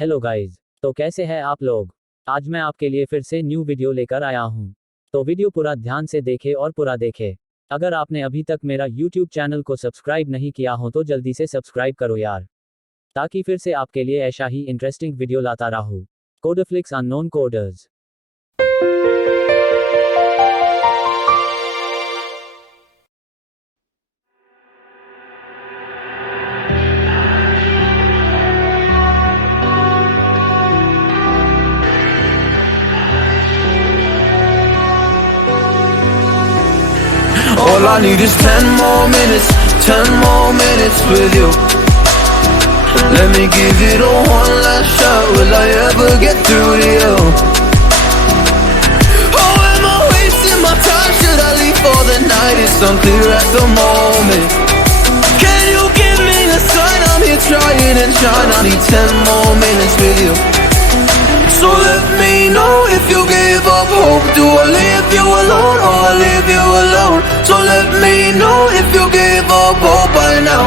Hello guys, तो कैसे हैं आप लोग। आज मैं आपके लिए फिर से न्यू वीडियो लेकर आया हूं। तो वीडियो पूरा ध्यान से देखें और पूरा देखें। अगर आपने अभी तक मेरा यूट्यूब चैनल को सब्सक्राइब नहीं किया हो तो जल्दी से सब्सक्राइब करो यार, ताकि फिर से आपके लिए ऐसा ही इंटरेस्टिंग वीडियो लाता रहूं। Codeflix unknown coders. All I need is 10 more minutes, 10 more minutes with you. Let me give it a one last shot. Will I ever get through to you? Oh, am I wasting my time? Should I leave for the night? It's unclear at the moment. Can you give me a sign? I'm here trying and trying. I need 10 more minutes with you. So let me know if you give up hope. Do I leave you alone or I leave you alone? So let me know if you give up hope by now.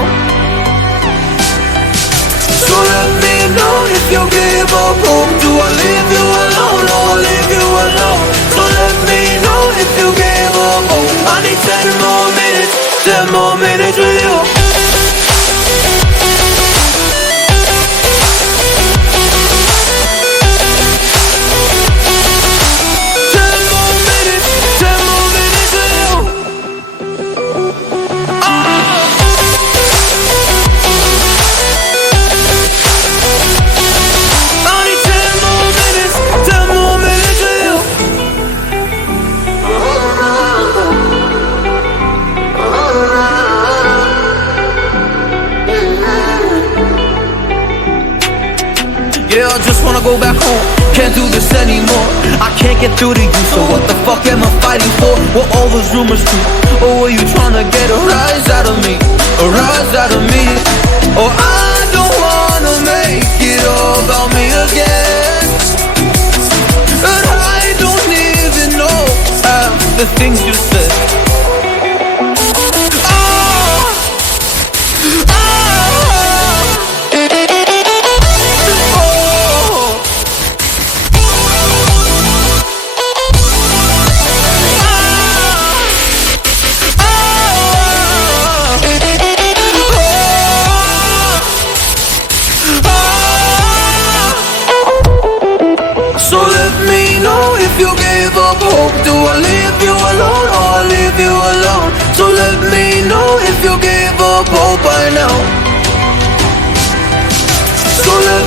So let me know if you give up hope. Do I leave you alone or I leave you alone? So let me know if you give up hope. I need 10 more minutes, 10 more minutes with you. Yeah, I just wanna go back home. Can't do this anymore. I can't get through to you, so what the fuck am I fighting for? What all those rumors do? Or were you trying to get a rise out of me? A rise out of me? Or I don't wanna make it all about me again. And I don't even know half the things you said. So let me know if you give up hope. Do I leave you alone or I leave you alone? So let me know if you give up hope by now. So let